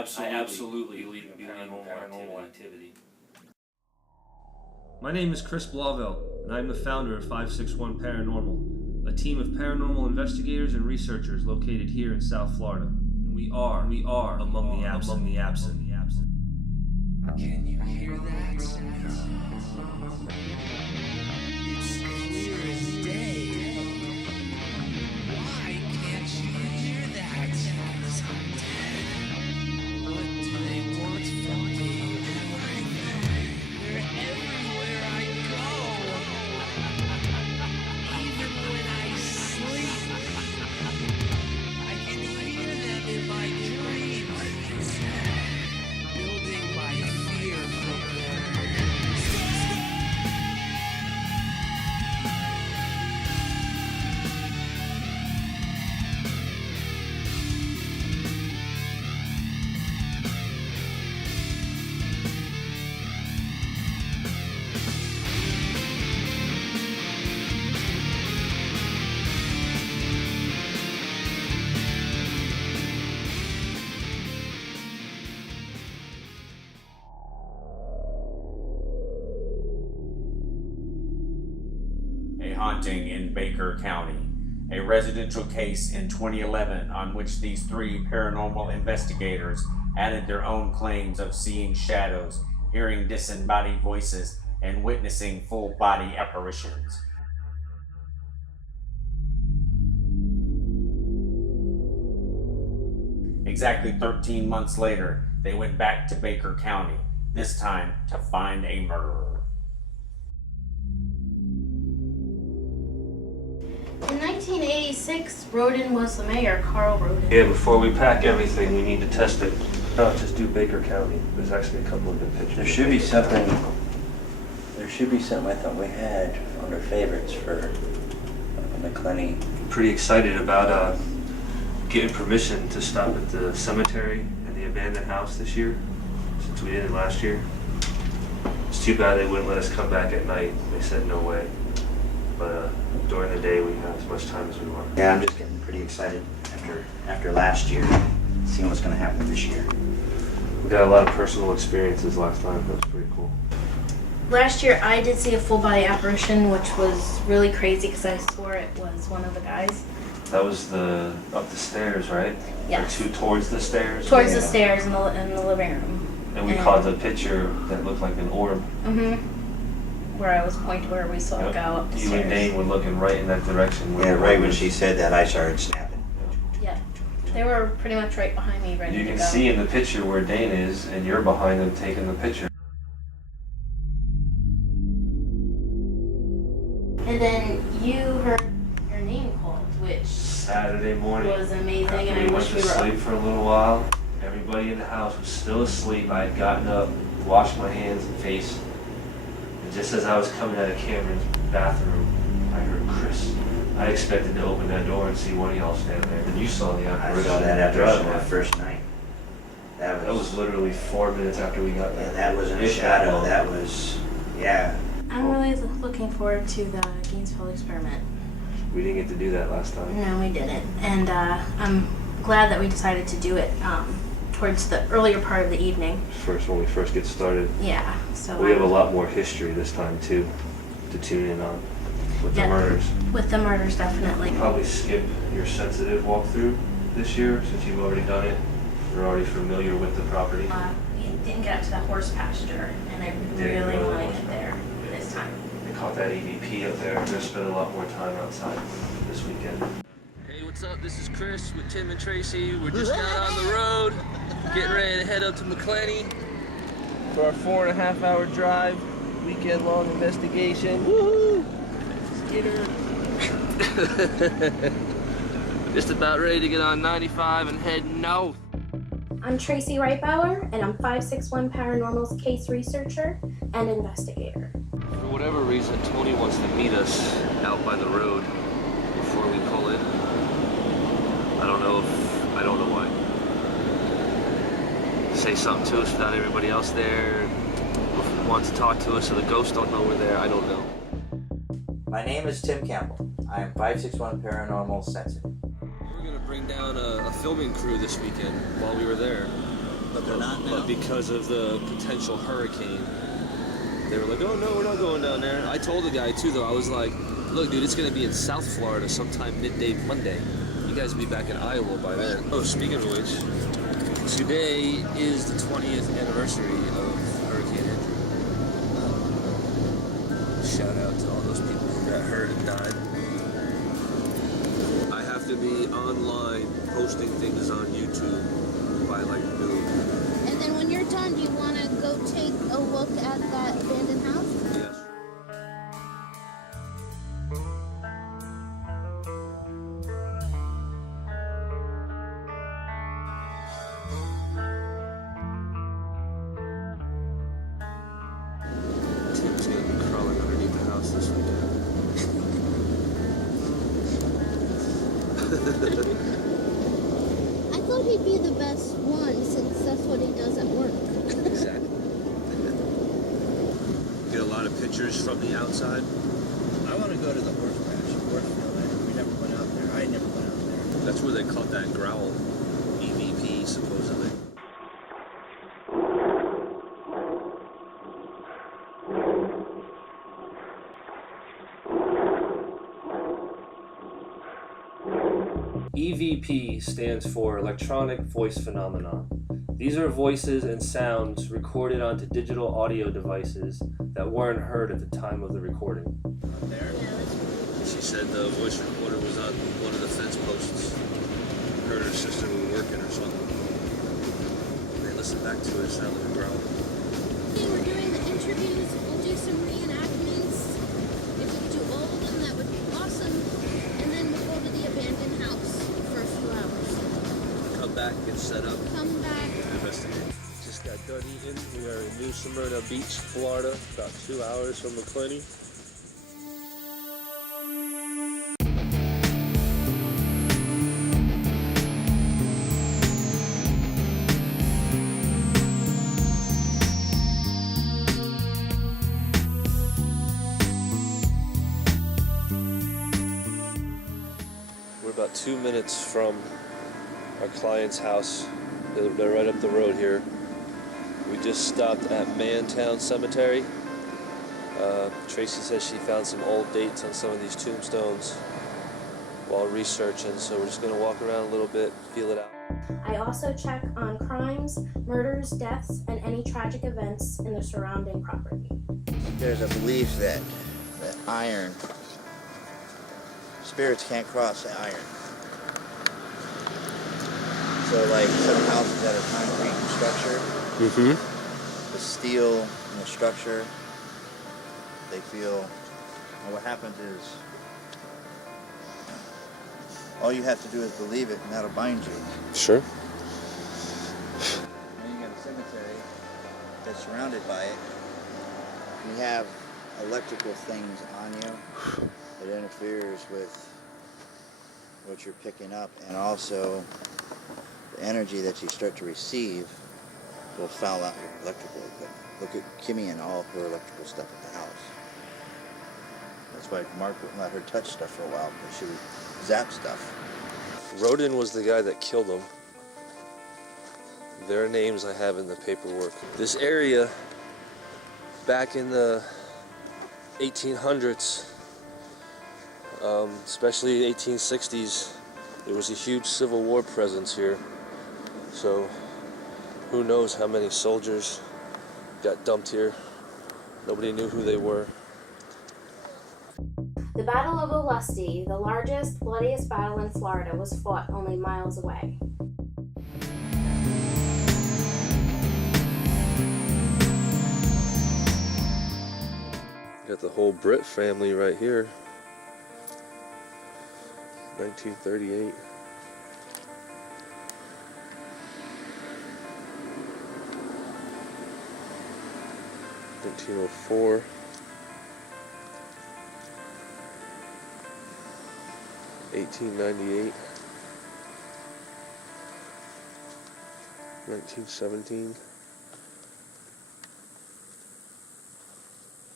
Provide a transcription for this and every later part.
absolutely believe in paranormal activity. My name is Chris Blauvelt, and I'm the founder of 561 Paranormal, a team of paranormal investigators and researchers located here in South Florida. And we are among the absent. Can you hear that? It's clear as day. Why can't you hear that? I'm dead. What do they want from me? They're everywhere I go. Even when I sleep, I can hear them in my dreams. Building my fear from them. A haunting in Baker County. A residential case in 2011 on which these three paranormal investigators added their own claims of seeing shadows, hearing disembodied voices, and witnessing full-body apparitions. Exactly 13 months later, they went back to Baker County, this time to find a murderer. In 1986, Roden was the mayor, Carl Roden. Yeah, before we pack everything, we need to test it. Not just do Baker County. There's actually a couple of good pictures. There should be something I thought we had under favorites for MacClenny. Pretty excited about getting permission to stop at the cemetery and the abandoned house this year, since we did it last year. It's too bad they wouldn't let us come back at night. They said no way. But during the day we have as much time as we want. Yeah, I'm just getting pretty excited after last year, seeing what's going to happen this year. We got a lot of personal experiences last time. That was pretty cool. Last year, I did see a full-body apparition, which was really crazy because I swore it was one of the guys. That was up the stairs, right? Yes. Or towards the stairs? Towards the stairs in the living room. And we caught the picture that looked like an orb. Mm-hmm. Where I was pointing where we saw it go up the You stairs. and Dane were looking right in that direction. Yeah, right when she said that, I started snapping. Yeah. They were pretty much right behind me, ready to go. You can see in the picture where Dane is, and you're behind him taking the picture. And then you heard your name called, which Saturday morning. was amazing, After and we I went wish to we were sleep up. for a little while. Everybody in the house was still asleep. I had gotten up, washed my hands and face. And just as I was coming out of Cameron's bathroom, I heard Chris. I expected to open that door and see one of y'all standing there. And you saw the I apparition. saw that after that first night. That was literally 4 minutes after we got there. Yeah, that wasn't a shadow. That was, yeah. I'm really looking forward to the Gainesville experiment. We didn't get to do that last time. No, we didn't. And I'm glad that we decided to do it towards the earlier part of the evening. When we first get started. Yeah. So We have a lot more history this time too, to tune in on with the murders. With the murders, definitely. Probably skip your sensitive walkthrough this year since you've already done it. You're already familiar with the property. We didn't get to the horse pasture, and I really want to get there this time. They caught that EVP up there. We're gonna spend a lot more time outside this weekend. Hey, what's up? This is Chris with Tim and Tracy. We're just out on the road, getting ready to head up to MacClenny for our 4.5-hour drive, weekend-long investigation. Woohoo! Skitter. Just about ready to get on 95 and head north. I'm Tracy Reitbauer, and I'm 561 Paranormal's case researcher and investigator. For whatever reason, Tony wants to meet us out by the road before we pull in. I don't know why. Say something to us without everybody else there. Wants to talk to us so the ghosts don't know we're there. I don't know. My name is Tim Campbell. I am 561 Paranormal Sensitive. We were gonna bring down a filming crew this weekend while we were there, but But they're not now? But because of the potential hurricane, they were like, oh no, we're not going down there. I told the guy too, though, I was like, look, dude, it's going to be in South Florida sometime midday Monday. You guys will be back in Iowa by then. Oh, speaking of which, today is the 20th anniversary of Hurricane Andrew. Shout out to all those people who got hurt and died. I have to be online posting things on YouTube by like noon. And then when you're done, do you want to go take a look at that abandoned house? Yes. Tim's gonna be crawling underneath the house this weekend. I thought he'd be the best one since that's what he does at work. Exactly. Get a lot of pictures from the outside. I want to go to the horse ranch, Horsefield. We never went out there. I never went out there. That's where they caught that growl. EVP, supposedly. EVP stands for Electronic Voice Phenomenon. These are voices and sounds recorded onto digital audio devices that weren't heard at the time of the recording. Out there? She said the voice recorder was on one of the fence posts. Her and her sister were working or something. They listened back to it, it sounded like a growl. We're doing the interviews. We'll do some reenactments. If we could do all of them, that would be awesome. And then we'll go to the abandoned house for a few hours. Come back, get set up, Come back. investigate. Just got done eating. We are in New Smyrna Beach, Florida, about 2 hours from MacClenny. We're about 2 minutes from our client's house. They're right up the road here. We just stopped at Mantown Cemetery. Tracy says she found some old dates on some of these tombstones while researching, so we're just going to walk around a little bit, feel it out. I also check on crimes, murders, deaths, and any tragic events in the surrounding property. There's a belief that iron, spirits can't cross the iron. So like some houses that are concrete structure, the steel in the structure, they feel, and what happens is, all you have to do is believe it and that'll bind you. Sure. When you got a cemetery that's surrounded by it, you have electrical things on you. It interferes with what you're picking up, and also the energy that you start to receive will foul out your electrical equipment. Look at Kimmy and all her electrical stuff at the house. That's why Mark wouldn't let her touch stuff for a while, because she would zap stuff. Rodin was the guy that killed him. Their names I have in the paperwork. This area, back in the 1800s, especially 1860s, there was a huge Civil War presence here. So who knows how many soldiers got dumped here. Nobody knew who they were. The Battle of Olustee, the largest, bloodiest battle in Florida, was fought only miles away. Got the whole Britt family right here. 1938. (1904). 1898. 1917.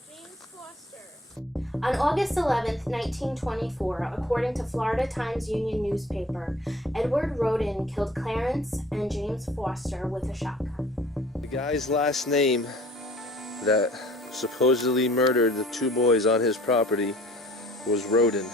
James Foster. On August 11th, 1924, according to Florida Times-Union newspaper, Edward Roden killed Clarence and James Foster with a shotgun. The guy's last name that supposedly murdered the 2 boys on his property was Roden.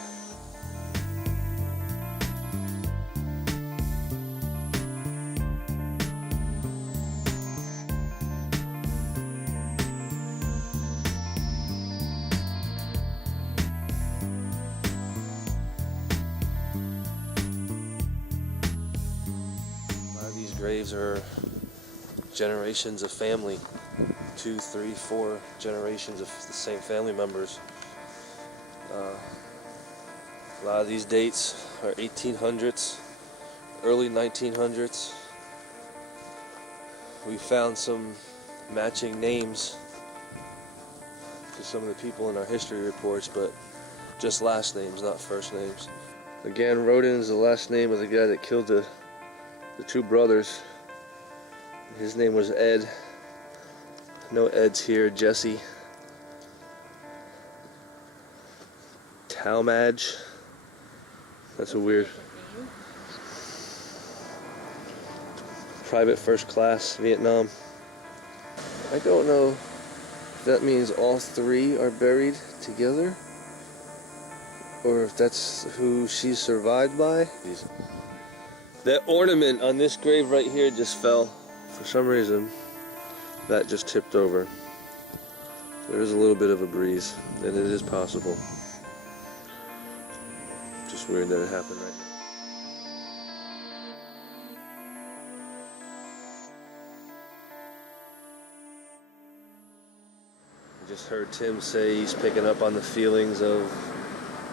These graves are generations of family, 2, 3, 4 generations of the same family members. A lot of these dates are 1800s, early 1900s. We found some matching names to some of the people in our history reports, but just last names, not first names. Again, Roden is the last name of the guy that killed the 2 brothers. His name was Ed. No Eds here. Jesse. Talmadge. That's a weird. Private first class, Vietnam. I don't know if that means all 3 are buried together, or if that's who she's survived by. That ornament on this grave right here just fell. For some reason, that just tipped over. There is a little bit of a breeze, and it is possible. Just weird that it happened right now. I just heard Tim say he's picking up on the feelings of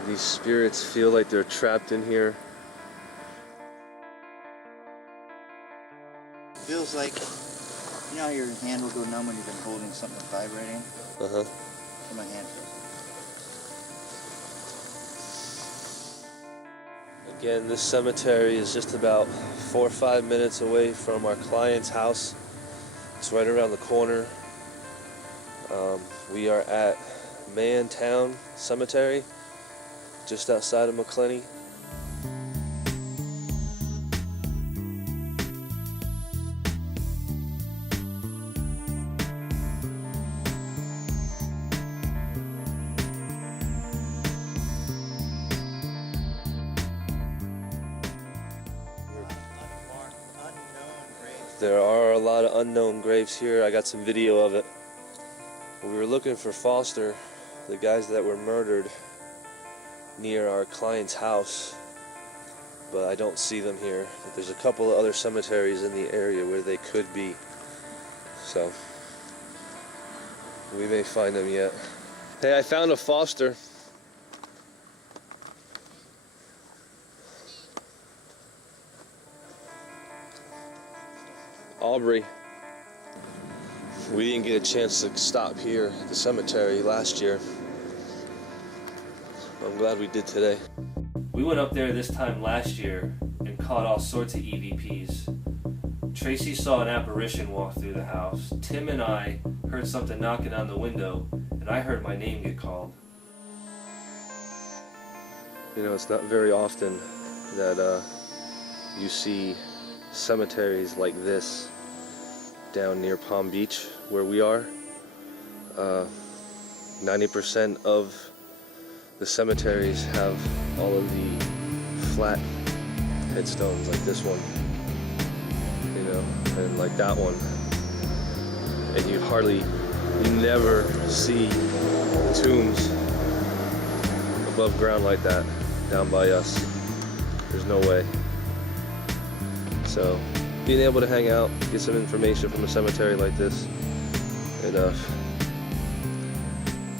these spirits feel like they're trapped in here. Feels like, you know how your hand will go numb when you've been holding something vibrating? Uh-huh. That's what my hand feels like. Again, this cemetery is just about 4 or 5 minutes away from our client's house. It's right around the corner. We are at Mantown Cemetery, just outside of MacClenny. There are a lot of unknown graves here. I got some video of it. We were looking for Foster, the guys that were murdered near our client's house, but I don't see them here. But there's a couple of other cemeteries in the area where they could be, so we may find them yet. Hey, I found a Foster. Aubrey. We didn't get a chance to stop here at the cemetery last year. I'm glad we did today. We went up there this time last year and caught all sorts of EVPs. Tracy saw an apparition walk through the house. Tim and I heard something knocking on the window, and I heard my name get called. You know, it's not very often that you see cemeteries like this down near Palm Beach where we are. 90% of the cemeteries have all of the flat headstones like this one, you know, and like that one, and you never see tombs above ground like that down by us. There's no way. So being able to hang out, get some information from a cemetery like this, it's a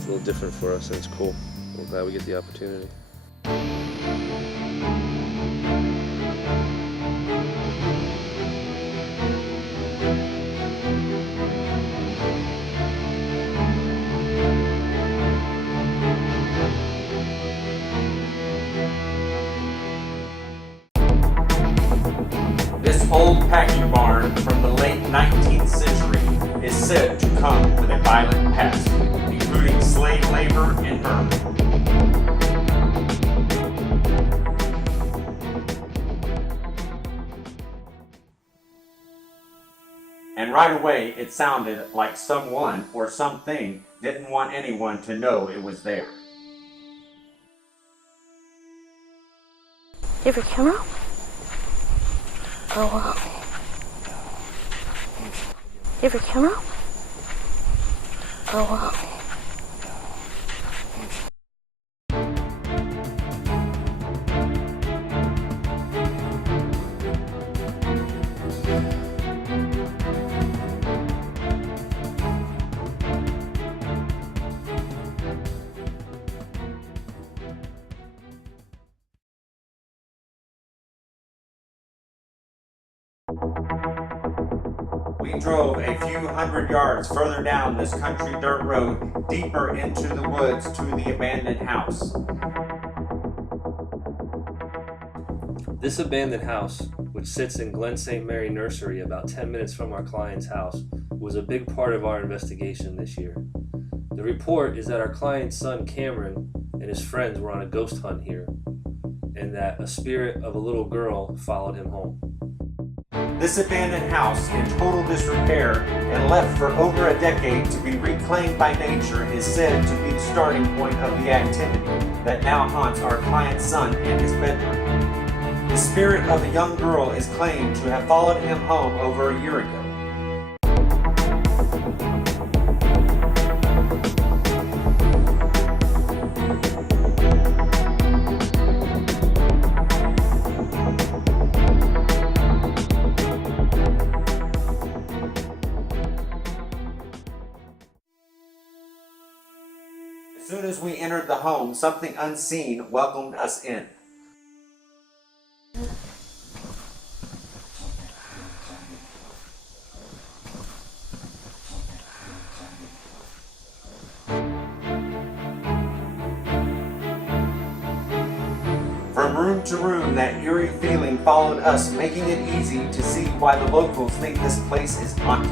little different for us, and it's cool. We're glad we get the opportunity. This old packing barn from the late 19th century is said to come with a violent past, including slave labor and murder. and right away it sounded like someone or something didn't want anyone to know it was there. You have your camera? Oh wow. You have your camera? Oh wow. We drove a few hundred yards further down this country dirt road, deeper into the woods to the abandoned house. This abandoned house, which sits in Glen St. Mary Nursery about 10 minutes from our client's house, was a big part of our investigation this year. The report is that our client's son Cameron and his friends were on a ghost hunt here, and that a spirit of a little girl followed him home. This abandoned house, in total disrepair and left for over a decade to be reclaimed by nature, is said to be the starting point of the activity that now haunts our client's son and his bedroom. The spirit of the young girl is claimed to have followed him home over a year ago. As soon as we entered the home, something unseen welcomed us in. From room to room, that eerie feeling followed us, making it easy to see why the locals think this place is haunted.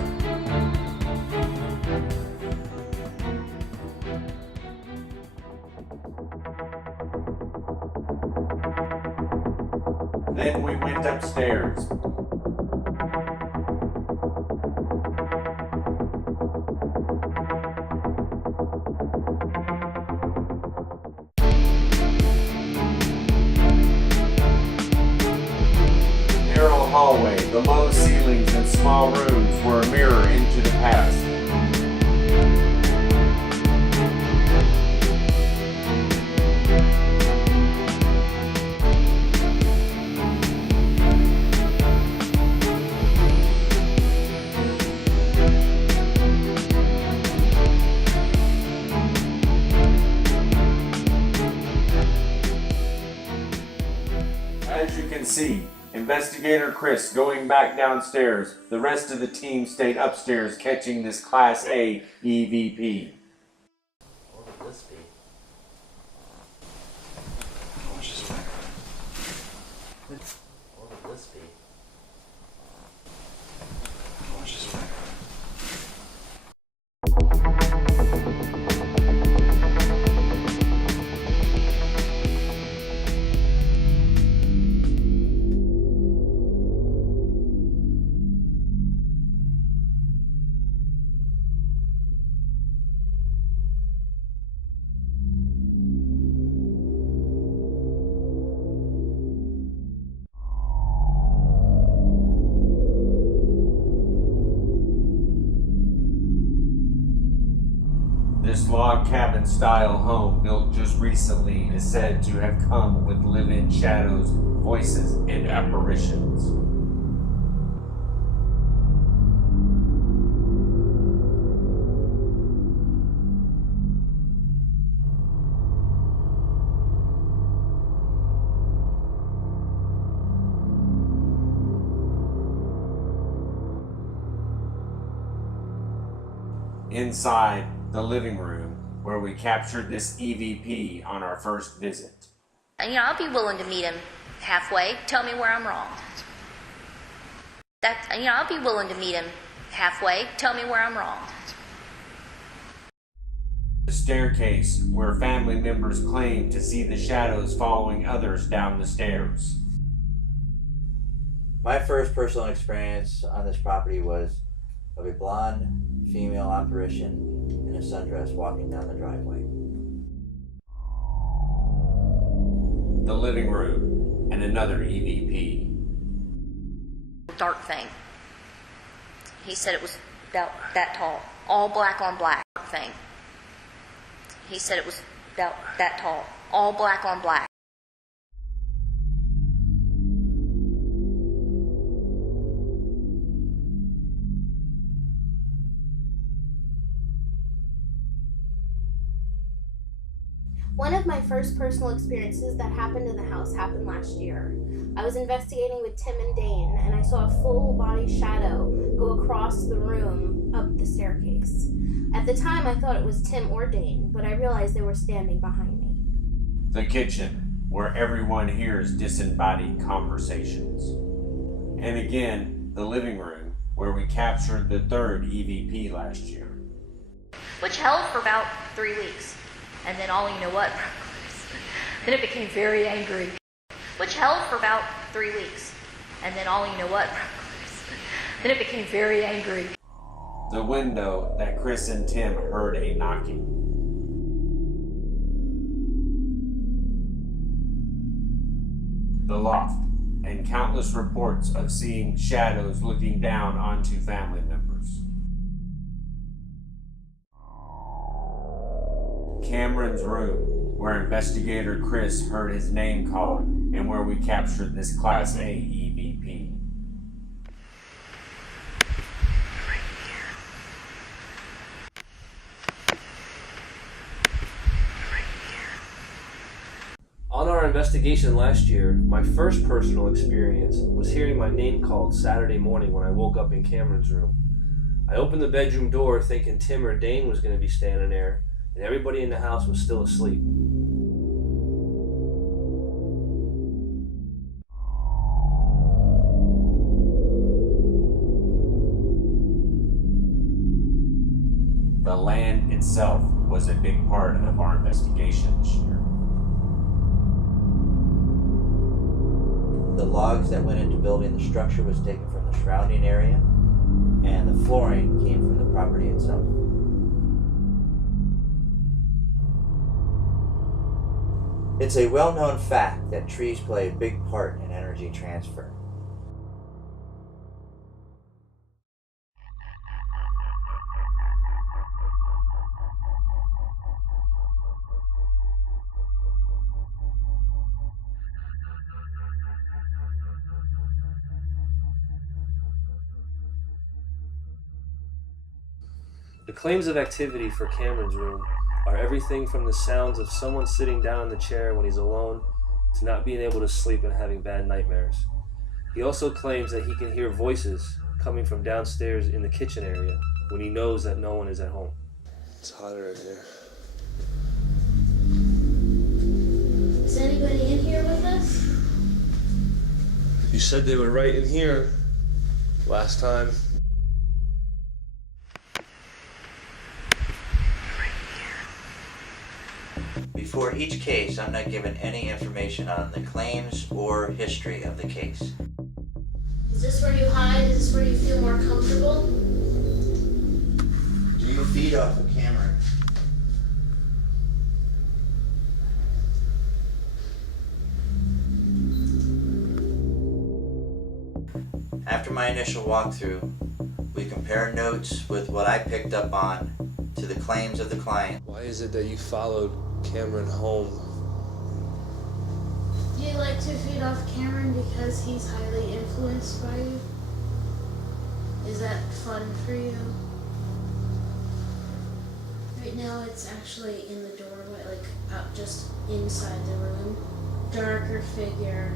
Then we went upstairs. Narrow hallway, the low ceilings and small rooms were a mirror into the past. As you can see, Investigator Chris going back downstairs. The rest of the team stayed upstairs catching this Class A EVP. What would this be? What would this be? This log cabin style home, built just recently, is said to have come with live-in shadows, voices, and apparitions. Inside the living room, where we captured this EVP on our first visit. I'll be willing to meet him halfway. Tell me where I'm wrong. I'll be willing to meet him halfway. Tell me where I'm wrong. The staircase, where family members claim to see the shadows following others down the stairs. My first personal experience on this property was of a blonde female apparition in a sundress walking down the driveway. The living room and another EVP. Dark thing. He said it was about that tall. All black on black thing. He said it was about that tall. All black on black. One of my first personal experiences that happened in the house happened last year. I was investigating with Tim and Dane, and I saw a full-body shadow go across the room up the staircase. At the time, I thought it was Tim or Dane, but I realized they were standing behind me. The kitchen, where everyone hears disembodied conversations. And again, the living room, where we captured the third EVP last year. Which held for about 3 weeks. And then all you know what? Then it became very angry. Which held for about 3 weeks. And then all you know what? Then it became very angry. The window that Chris and Tim heard a knocking. The loft, and countless reports of seeing shadows looking down onto family members. Cameron's room, where investigator Chris heard his name called and where we captured this Class A EVP. On our investigation last year, my first personal experience was hearing my name called Saturday morning when I woke up in Cameron's room. I opened the bedroom door thinking Tim or Dane was going to be standing there, and everybody in the house was still asleep. The land itself was a big part of our investigation this year. The logs that went into building the structure was taken from the surrounding area, and the flooring came from the property itself. It's a well-known fact that trees play a big part in energy transfer. The claims of activity for Cameron's room are everything from the sounds of someone sitting down in the chair when he's alone to not being able to sleep and having bad nightmares. He also claims that he can hear voices coming from downstairs in the kitchen area when he knows that no one is at home. It's hotter in here. Is anybody in here with us? You said they were right in here last time. Before each case, I'm not given any information on the claims or history of the case. Is this where you hide? Is this where you feel more comfortable? Do you feed off of Cameron? After my initial walkthrough, we compared notes with what I picked up on to the claims of the client. Why is it that you followed Cameron home? Do you like to feed off Cameron because he's highly influenced by you? Is that fun for you? Right now it's actually in the doorway, like out just inside the room. Darker figure.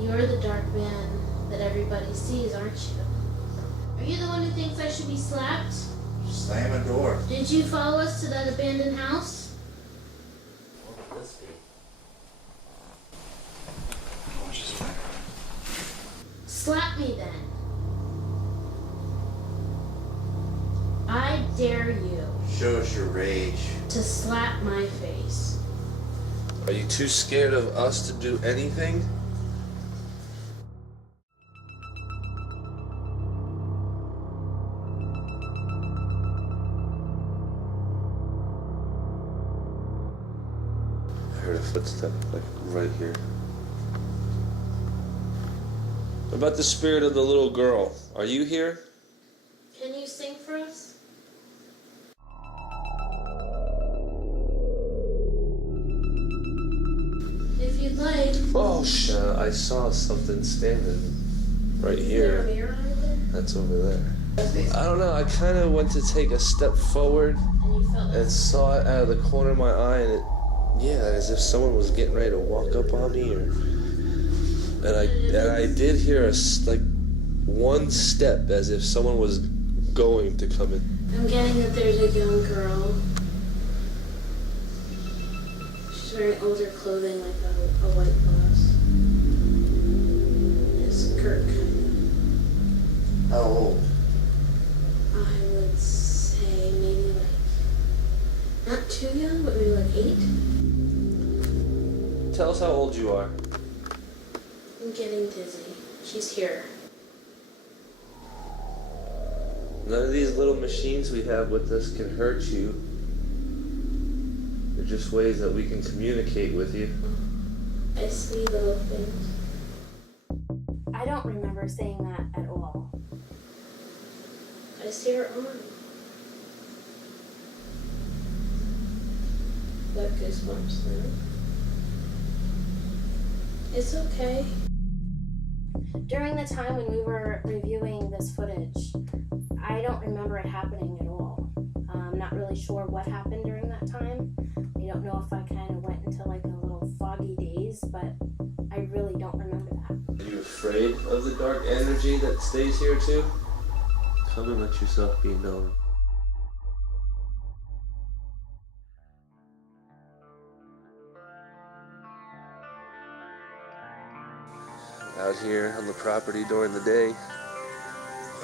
You're the dark man that everybody sees, aren't you? Are you the one who thinks I should be slapped? Slam a door. Did you follow us to that abandoned house? What would this be? Slap me then. I dare you Show us your rage. to slap my face. Are you too scared of us to do anything? heard a footstep, like right here. What about the spirit of the little girl? Are you here? Can you sing for us? If you'd like. Oh, shit. I saw something standing right Is there a here. mirror over there? That's over there. I don't know. I kind of went to take a step forward And you felt and saw it out of the corner of my eye, and as if someone was getting ready to walk up on me, and I did hear like one step as if someone was going to come in. I'm getting that there's a young girl. She's wearing older clothing like a white blouse. It's Kirk. How old? I would say maybe like, not too young, but maybe like 8. Tell us how old you are. I'm getting dizzy. She's here. None of these little machines we have with us can hurt you. They're just ways that we can communicate with you. I see little things. I don't remember saying that at all. I see her arm. Got goosebumps now. It's okay. During the time when we were reviewing this footage, I don't remember it happening at all. I'm not really sure what happened during that time. I don't know if I kind of went into like a little foggy daze, but I really don't remember that. Are you afraid of the dark energy that stays here too? Come and let yourself be known. Out here on the property during the day,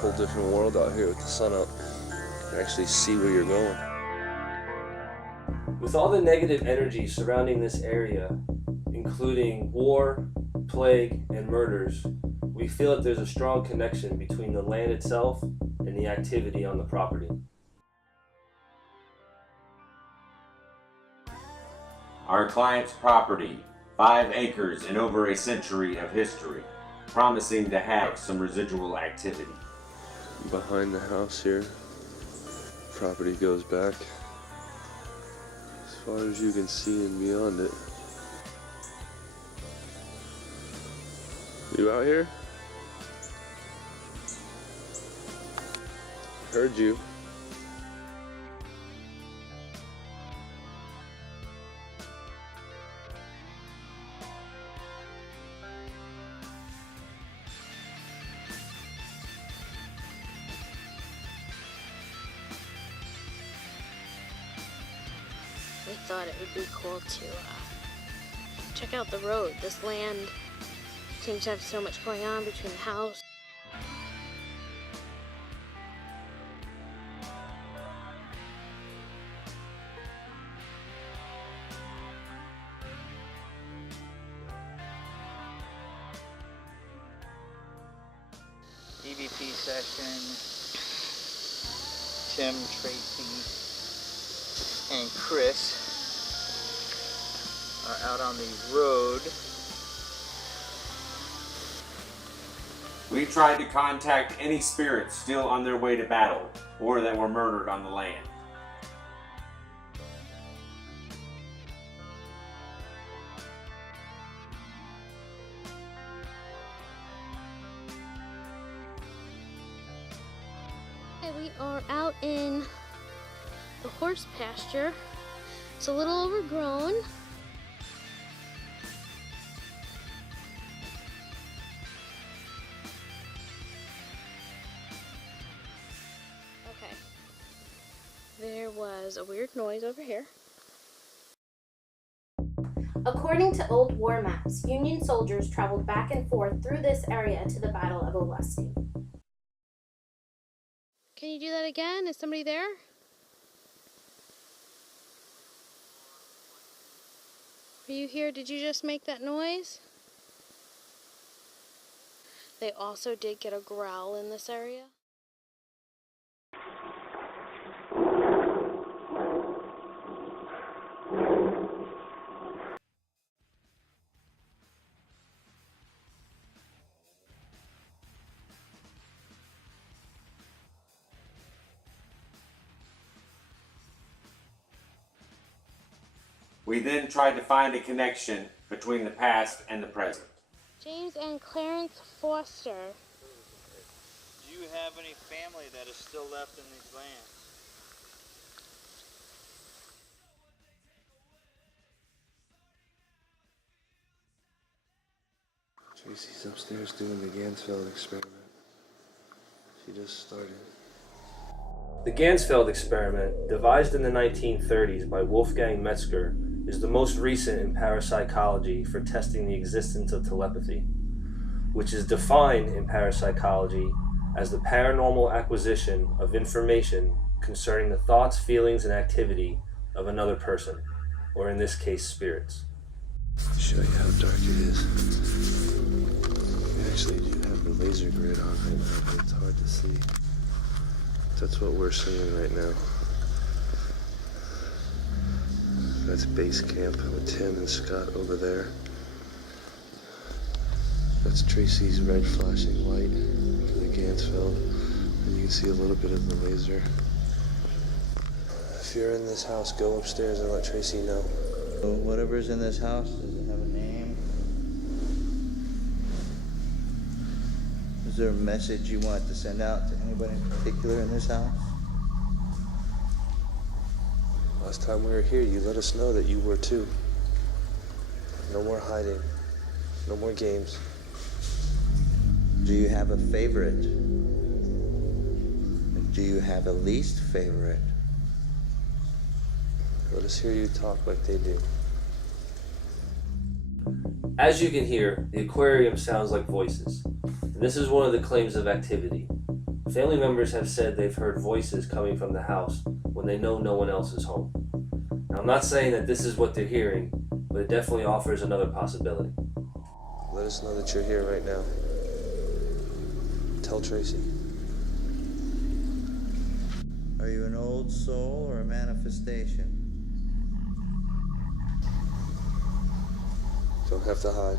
whole different world out here with the sun up. You can actually see where you're going. With all the negative energy surrounding this area, including war, plague, and murders, we feel that there's a strong connection between the land itself and the activity on the property. Our client's property, 5 acres and over a century of history, promising to have some residual activity. Behind the house here, property goes back as far as you can see and beyond it. You out here? Heard you. We thought it would be cool to check out the road. This land seems to have so much going on between the house. EVP session. Tim, Tracy, and Chris are out on the road. We tried to contact any spirits still on their way to battle or that were murdered on the land. We are out in the horse pasture. It's a little overgrown. Okay. There was a weird noise over here. According to old war maps, Union soldiers traveled back and forth through this area to the Battle of Olustee. Can you do that again? Is somebody there? Are you here? Did you just make that noise? They also did get a growl in this area. We then tried to find a connection between the past and the present. James and Clarence Foster. Do you have any family that is still left in these lands? Tracy's upstairs doing the Gansfeld experiment. She just started. The Gansfeld experiment, devised in the 1930s by Wolfgang Metzger, is the most recent in parapsychology for testing the existence of telepathy, which is defined in parapsychology as the paranormal acquisition of information concerning the thoughts, feelings, and activity of another person, or in this case, spirits. To show you how dark it is. We actually do have the laser grid on right now, but it's hard to see. That's what we're seeing right now. That's base camp with Tim and Scott over there. That's Tracy's red flashing light for the Gansfeld. And you can see a little bit of the laser. If you're in this house, go upstairs and let Tracy know. So whatever's in this house, does it have a name? Is there a message you want to send out to anybody in particular in this house? Last time we were here, you let us know that you were too. No more hiding. No more games. Do you have a favorite? Do you have a least favorite? Let us hear you talk like they do. As you can hear, the aquarium sounds like voices. And this is one of the claims of activity. Family members have said they've heard voices coming from the house when they know no one else is home. Now, I'm not saying that this is what they're hearing, but it definitely offers another possibility. Let us know that you're here right now. Tell Tracy. Are you an old soul or a manifestation? Don't have to hide.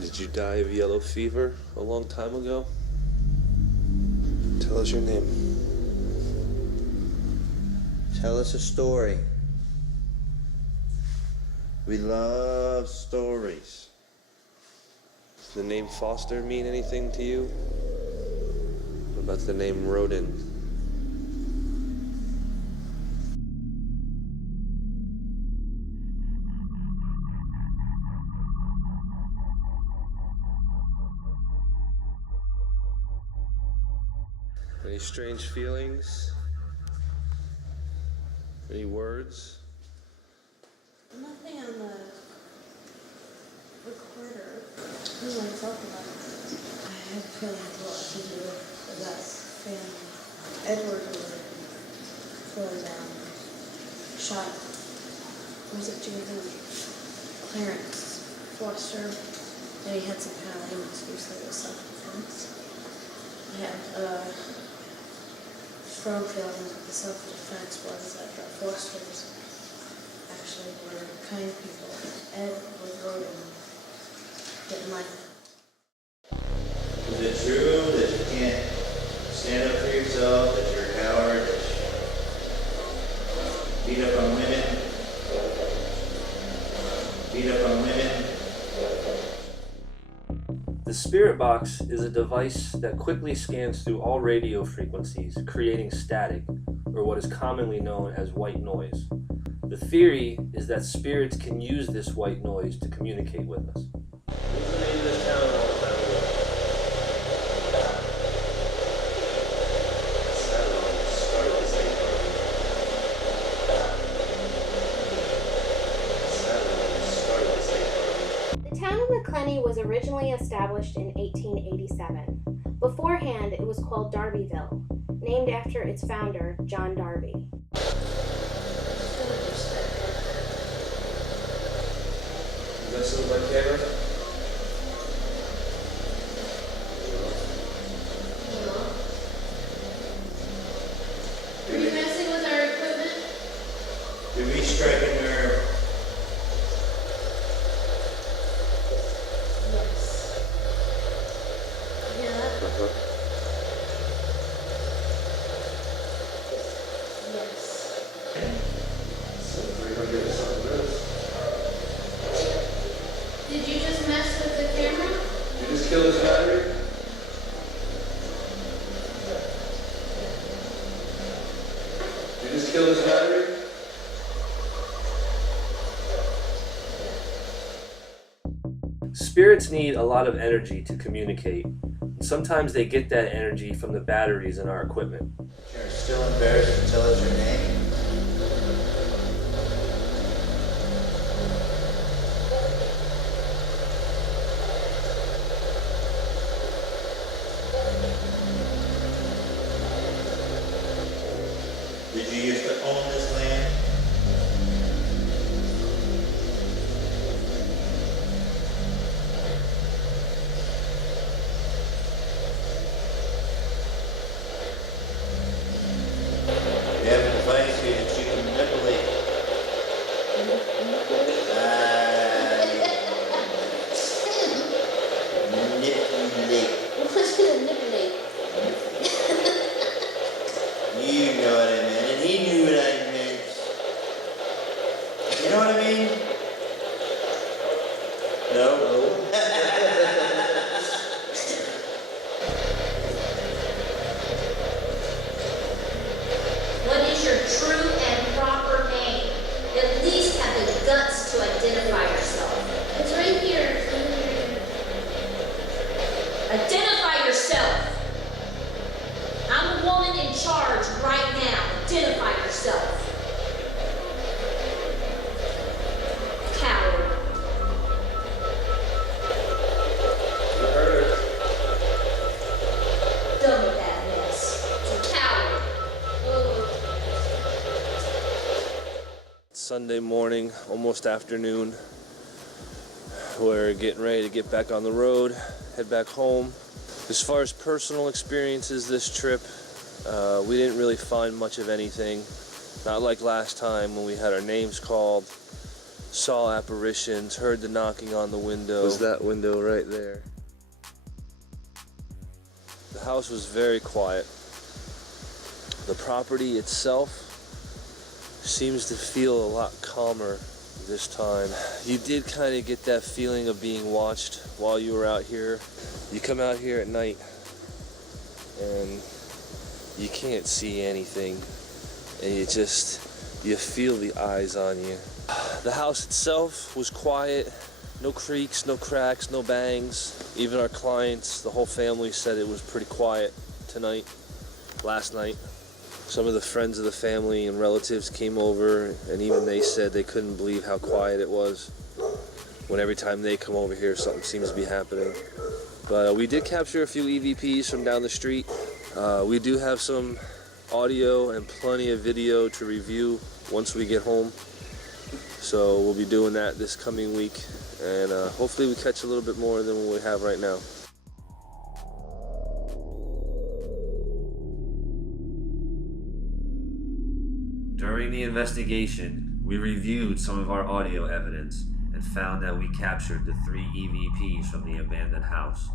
Did you die of yellow fever a long time ago? Tell us your name. Tell us a story. We love stories. Does the name Foster mean anything to you? What about the name Rodin? Any strange feelings? Any words? Nothing on the recorder. Who do I talk about? I have a feeling it's a lot to do with that family. Edward was shot. Was it Clarence Foster? And he had some kind of lame excuse that it was self-defense. I had strong feelings that the self-defense was that the Fosters actually were kind people. Ed was Rodin. Didn't like that. Is it true that you can't stand up for yourself, that you're a coward, that you beat up on women? Beat up on women? The Spirit Box is a device that quickly scans through all radio frequencies, creating static, or what is commonly known as white noise. The theory is that spirits can use this white noise to communicate with us. What's the name of this town a long time ago? The town of MacClenny was originally established in 1887. Beforehand, it was called Darbyville, named after its founder, John Darby. Is that still my camera? Are you messing with our equipment? Did we strike a nerve? Yes. Yeah. Uh-huh. Yes. kill this battery? Did you just kill this battery? Spirits need a lot of energy to communicate. Sometimes they get that energy from the batteries in our equipment. You're still embarrassed to tell us your name? Did you used to own this land? We have a device here that you can manipulate. Manipulate. What's gonna manipulate? You know what I meant, and he knew what I meant. You know what I mean? No? What is your true and proper name? At least have the guts to identify yourself. It's right here. Identify yourself. I'm the woman in charge right now. Identify yourself. Coward. You heard her. Done with that mess. So coward. Sunday morning, almost afternoon. We're getting ready to get back on the road, head back home. As far as personal experiences this trip, we didn't really find much of anything. Not like last time when we had our names called, saw apparitions, heard the knocking on the window. It was that window right there. The house was very quiet. The property itself seems to feel a lot calmer this time. You did kind of get that feeling of being watched while you were out here. You come out here at night and you can't see anything, and you feel the eyes on you. The house itself was quiet. No creaks, no cracks, no bangs. Even our clients, the whole family said it was pretty quiet tonight, last night. Some of the friends of the family and relatives came over, and even they said they couldn't believe how quiet it was. When every time they come over here, something seems to be happening. But we did capture a few EVPs from down the street. We do have some audio and plenty of video to review once we get home. So we'll be doing that this coming week, and hopefully we catch a little bit more than what we have right now. During the investigation, we reviewed some of our audio evidence and found that we captured the 3 EVPs from the abandoned house.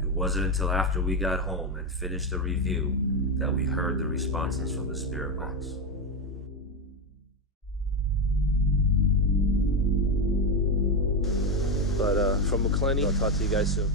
It wasn't until after we got home and finished the review that we heard the responses from the spirit box. But from MacClenny, I'll talk to you guys soon.